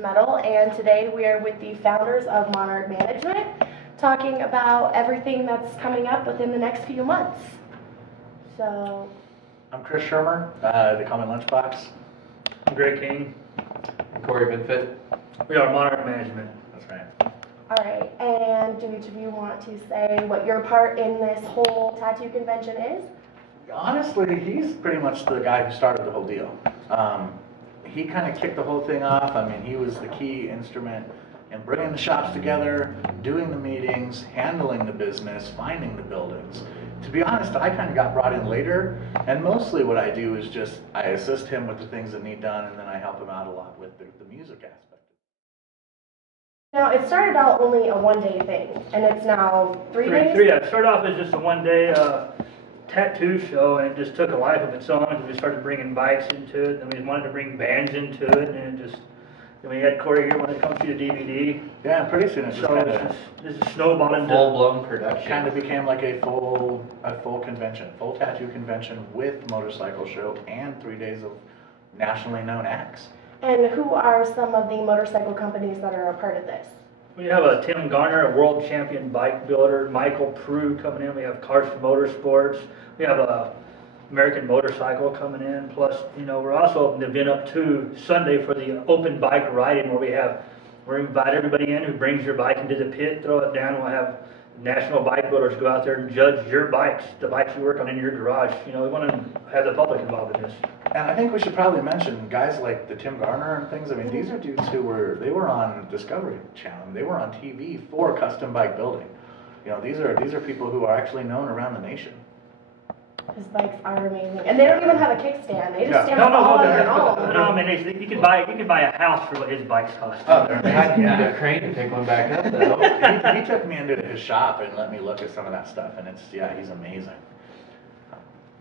Metal, and today we are with the founders of Monarch Management talking about everything that's coming up within the next few months. So I'm Chris Shermer, they call me Lunchbox. I'm Greg King. I'm Corey Benfit. We are Monarch Management. That's right. Alright, and do each of you want to say what your part in this whole tattoo convention is? Honestly, he's pretty much the guy who started the whole deal. He kind of kicked the whole thing off. I mean, he was the key instrument in bringing the shops together, doing the meetings, handling the business, finding the buildings. To be honest, I kind of got brought in later, and mostly what I do is just I assist him with the things that need done, and then I help him out a lot with the music aspect. Now, it started out only a one-day thing, and it's now three days? Yeah, it started off as just a one-day tattoo show, and it just took a life of its own, and we started bringing bikes into it, and we wanted to bring bands into it, and it just, and we had Corey here when it comes to the DVD. Yeah, pretty soon it just snowballed into full-blown production. Kind of became like a full convention, full tattoo convention with motorcycle show and 3 days of nationally known acts. And who are some of the motorcycle companies that are a part of this? We have Tim Garner, a world champion bike builder, Michael Prue coming in, we have Carson Motorsports, we have American Motorcycle coming in, plus, you know, we're also opening the event up to Sunday for the open bike riding where we invite everybody in who brings your bike into the pit, throw it down, we'll have national bike builders go out there and judge your bikes, the bikes you work on in your garage. You know, we want to have the public involved in this. And I think we should probably mention guys like the Tim Garner and things. I mean, these are dudes who were on Discovery Channel. They were on TV for custom bike building. You know, these are people who are actually known around the nation. His bikes are amazing, and they don't even have a kickstand. They just stand up all on their own. No, I mean, you could buy a house for what his bikes cost. Oh, they're amazing. I need a crane to pick one back up, though. He took me into his shop and let me look at some of that stuff, and he's amazing.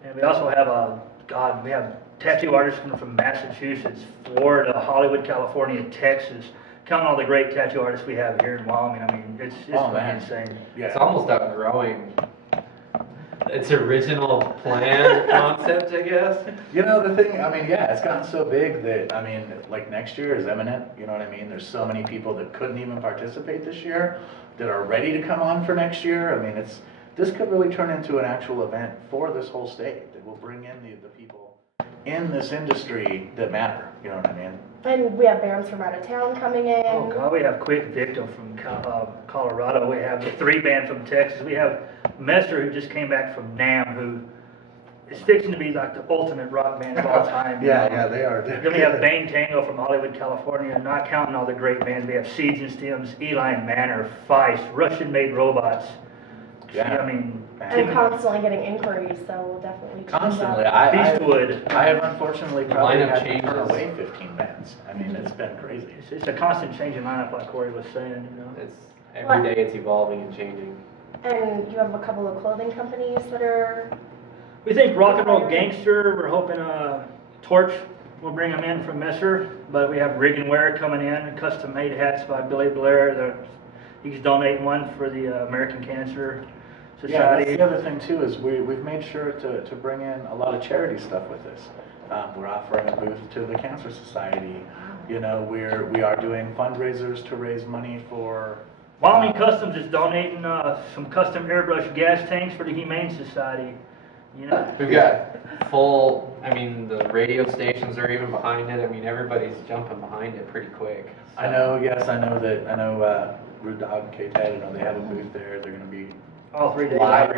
And we also have we have tattoo artists coming from Massachusetts, Florida, Hollywood, California, Texas. Count all the great tattoo artists we have here in Wyoming. I mean, it's insane. Yeah. It's almost outgrowing its original plan concept, I guess. You know, the thing, I mean, yeah, it's gotten so big that, I mean, like next year is imminent, you know what I mean? There's so many people that couldn't even participate this year that are ready to come on for next year. I mean, this could really turn into an actual event for this whole state that will bring in the people in this industry that matter, you know what I mean? And we have bands from out of town coming in. Oh God, we have Quick Victim from Colorado. We have the 3 band from Texas. We have Messer, who just came back from NAMM, who is fixing to be like the ultimate rock band of all time. Yeah, they are. Then we have Bane Tango from Hollywood, California. Not counting all the great bands, we have Seeds and Stems, Eli Manor, Feist, Russian-made robots. Yeah, I mean, and constantly getting inquiries, so we'll definitely constantly. Beastwood. I have unfortunately probably had to turn changes. away 15 bands. I mean, it's been crazy. It's a constant changing lineup, like Corey was saying. You know, It's every day it's evolving and changing. And you have a couple of clothing companies that are. we think Rock and Roll Gangster. We're hoping Torch. We'll bring them in from Messer, but we have Rig and Wear coming in, custom-made hats by Billy Blair. He's donating one for the American Cancer Society. Yeah, that's the other thing too is we've made sure to bring in a lot of charity stuff with this. We're offering a booth to the Cancer Society. You know, we are doing fundraisers to raise money for. Wyoming Customs is donating some custom airbrush gas tanks for the Humane Society. You know, We've got full, I mean, the radio stations are even behind it. I mean, everybody's jumping behind it pretty quick. So. I know Rude Dog, K-Ted, they have a booth there. They're going to be all 3 days live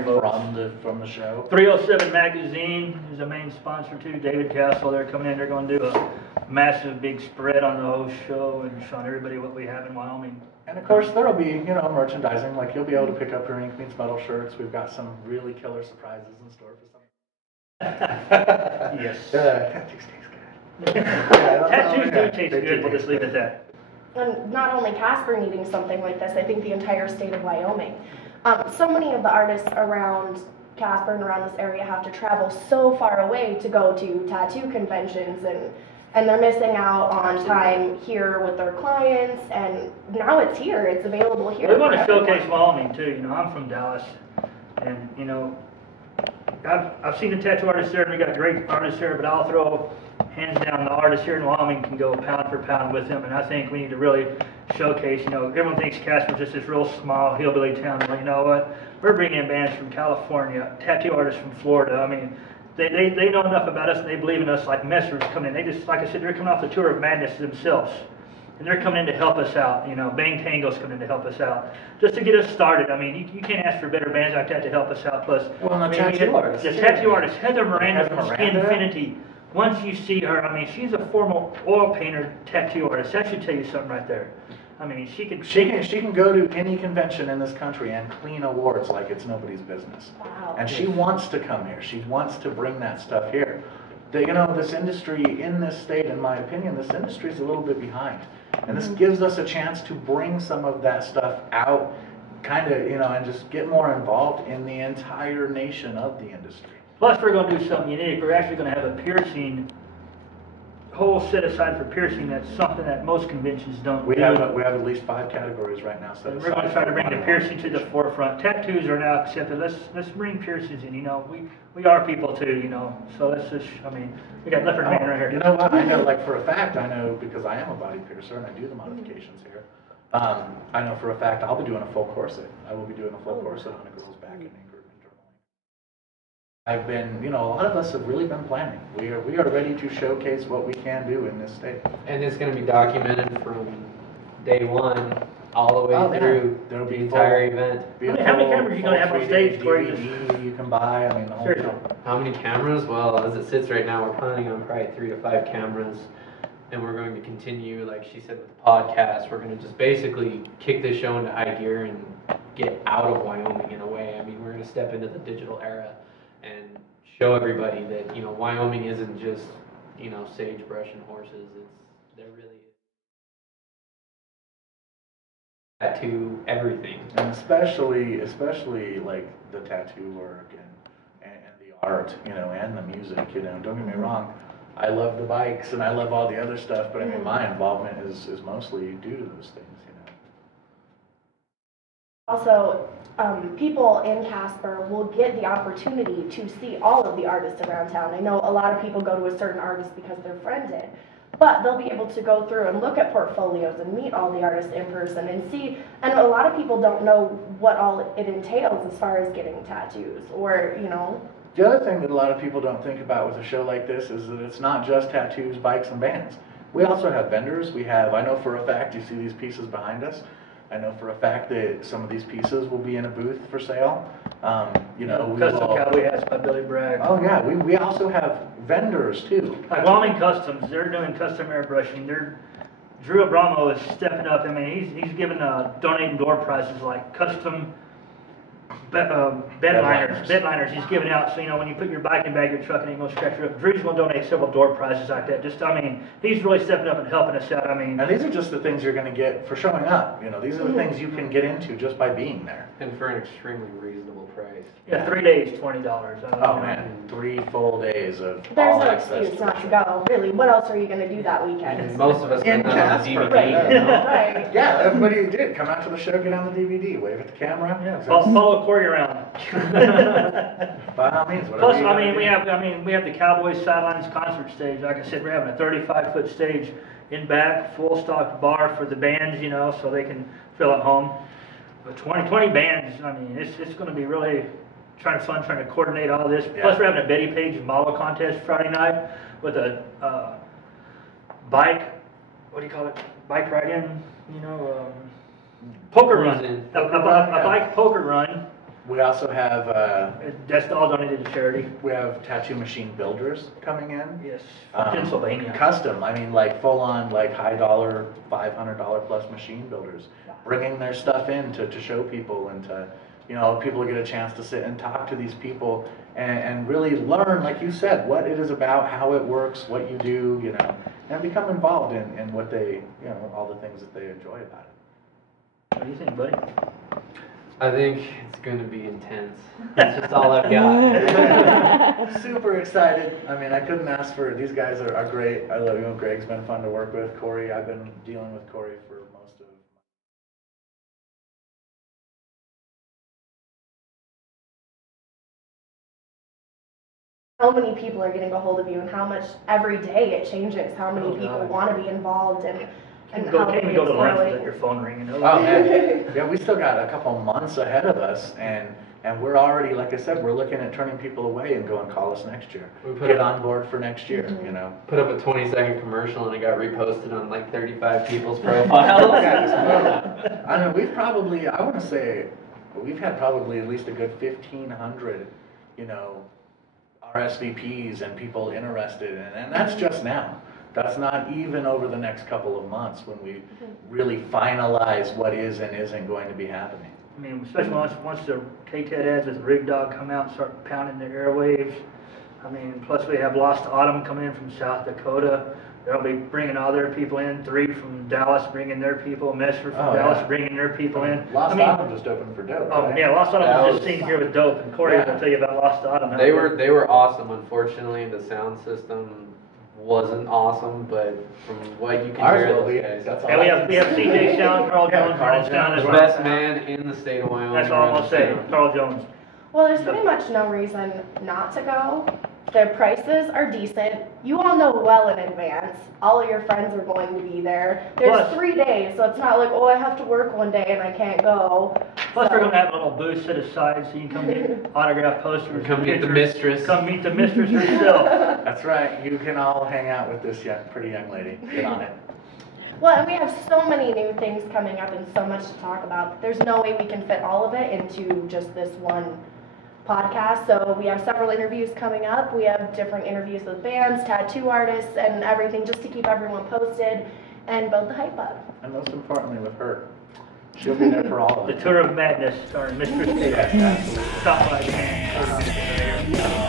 from the show. 307 Magazine is the main sponsor too. David Castle, they're coming in. They're going to do a massive big spread on the whole show and showing everybody what we have in Wyoming. And of course, there'll be, merchandising, like you'll be able to pick up your Ink Meets Metal shirts. We've got some really killer surprises in store for some. Yes. Tattoos taste good. Tattoos do taste good, we'll just leave it at that. And not only Casper needing something like this, I think the entire state of Wyoming. So many of the artists around Casper and around this area have to travel so far away to go to tattoo conventions, and they're missing out on time here with their clients, and now it's here, it's available here. We want to for everyone. showcase Wyoming too, I'm from Dallas, and I've seen the tattoo artists there, and we got great artists there, but I'll throw hands down the artists here in Wyoming can go pound for pound with them, and I think we need to really showcase, everyone thinks Casper's just this real small hillbilly town. Well, you know what? We're bringing in bands from California, tattoo artists from Florida. I mean, they know enough about us and they believe in us, like Messers coming in. They just, like I said, they're coming off the Tour of Madness themselves. And they're coming in to help us out, Bang Tango's coming in to help us out. Just to get us started. I mean, you can't ask for better bands like that to help us out. Plus, tattoo artists. The tattoo artist, Heather Miranda from Skinfinity. Once you see her, I mean, she's a former oil painter tattoo artist. That should tell you something right there. I mean, she can go to any convention in this country and clean awards like it's nobody's business. Wow. And she wants to come here. She wants to bring that stuff here. This industry in this state, in my opinion, this industry is a little bit behind. And this gives us a chance to bring some of that stuff out, kind of, and just get more involved in the entire nation of the industry. Plus, we're going to do something unique. We're actually going to have a piercing, whole set aside for piercing. That's something that most conventions don't We do. have at least 5 categories right now set And aside. we're going to try to bring the piercing to the forefront. Tattoos are now accepted. Let's bring piercings in. We are people too. So let's just. I mean, we got Leopard Man right here. You know what? I know, like for a fact, I know because I am a body piercer and I do the modifications here. I know for a fact I'll be doing a full corset. I will be doing a full corset on a girl's back and internal. I've been, a lot of us have really been planning. We are ready to showcase what we can do in this state. And it's going to be documented from day one all the way through There'll be the entire event. How many cameras are you going to have on stage where you DVD you can buy? I mean, the whole Seriously. thing. How many cameras? Well, as it sits right now, we're planning on probably 3 to 5 cameras. And we're going to continue, like she said, with the podcast. We're going to just basically kick this show into high gear and get out of Wyoming in a way. I mean, we're going to step into the digital era and show everybody that, Wyoming isn't just, sagebrush and horses. They're really tattoo everything. And especially like the tattoo work and the art, and the music, Don't get me wrong. I love the bikes and I love all the other stuff, but I mean, my involvement is mostly due to those things, Also, people in Casper will get the opportunity to see all of the artists around town. I know a lot of people go to a certain artist because their friend did, but they'll be able to go through and look at portfolios and meet all the artists in person and see. And a lot of people don't know what all it entails as far as getting tattoos or, The other thing that a lot of people don't think about with a show like this is that it's not just tattoos, bikes, and bands. We also have vendors. I know for a fact, you see these pieces behind us. I know for a fact that some of these pieces will be in a booth for sale. Custom Cowboy hats by Billy Bragg. Oh yeah, we also have vendors too. Like Wyoming Customs, they're doing custom airbrushing. Drew Abramo is stepping up. I mean, he's giving donating door prizes like custom bed liners he's giving out. So when you put your bike in the back of your truck and you're going to scratch it up, Drew's going to donate several door prizes like that. He's really stepping up and helping us out. And these are just the things you're going to get for showing up. These are the things you can get into just by being there. And for an extremely reasonable price. Yeah, 3 days, $20. Oh man, 3 full days of there's all no access excuse to not to go. Really, what else are you going to do that weekend? And most of us In get that on the Casper. DVD. Right. Yeah, everybody did. Come out to the show, get on the DVD, wave at the camera. Yeah, follow Corey around. By all means, whatever Plus, you gotta do. we have the Cowboys Sidelines concert stage. Like I said, we're having a 35-foot stage in back, full stocked bar for the bands, so they can feel at home. But 20 bands, it's going to be really trying to coordinate all this. Yeah. Plus, we're having a Betty Page model contest Friday night with a bike. What do you call it? Bike ride-in. Poker run. A bike poker run. We also have, That's all donated to charity. we have tattoo machine builders coming in. Yes, Um, Pennsylvania. Custom, I mean, like full on, like high dollar, $500 plus machine builders, bringing their stuff in to show people and to, you know, people get a chance to sit and talk to these people and really learn, like you said, what it is about, how it works, what you do, you know, and become involved in what they, you know, all the things that they enjoy about it. What do you think, buddy? I think it's going to be intense. That's just all I've got. Super excited. I mean, I couldn't ask for, these guys are great. I love, you know, Greg's been fun to work with. Corey, I've been dealing with Corey for most of. How many people are getting a hold of you and how much every day it changes, how many people God. want to be involved and Can't how even they go to get lunch slowly. without your phone ringing. Oh, man. Yeah, we still got a couple months ahead of us, and we're already, like I said, we're looking at turning people away and going, call us next year. We put Get up- on board for next year, you know. Put up a 20-second commercial and it got reposted on like 35 people's profiles. I mean, we've probably, I want to say, we've had probably at least a good 1,500, you know, RSVPs and people interested, and that's just now. That's not even over the next couple of months when we really finalize what is and isn't going to be happening. I mean, especially once the K-TED ads with Rig Dog come out and start pounding the airwaves. I mean, plus we have Lost Autumn coming in from South Dakota. They'll be bringing all their people in. 3 from Dallas bringing their people. Messer from Oh, Dallas yeah. bringing their people in. Lost I mean, Autumn just opened for Dope, oh right? yeah, Lost Autumn That was just was- seen here with Dope, and Corey Yeah. will tell you about Lost Autumn. They were awesome. Unfortunately, the sound system wasn't awesome, but from what you can Ours hear, will those be. guys, That's all. And we have CJ Sound, Carl Yeah, Jones Carl running sound Jones. as the well. best man in the state of Wyoming. That's all I'm gonna say, running sound. Carl Jones. Well, there's pretty much no reason not to go. Their prices are decent. You all know well in advance. All of your friends are going to be there. There's Plus- 3 days, so it's not like, oh, I have to work one day and I can't go. Plus, So- we're gonna have a little booth set aside so you can come get autograph posters. Come meet the pictures. mistress. Come meet the mistress herself. That's right. You can all hang out with this pretty young lady. Get on it. Well, and we have so many new things coming up and so much to talk about. There's no way we can fit all of it into just this one podcast. So we have several interviews coming up. We have different interviews with bands, tattoo artists, and everything just to keep everyone posted and build the hype up. And most importantly with her. She'll be there for all of The it. Tour of Madness, starring Mistress Kate. Yes, absolutely. Stop by, man.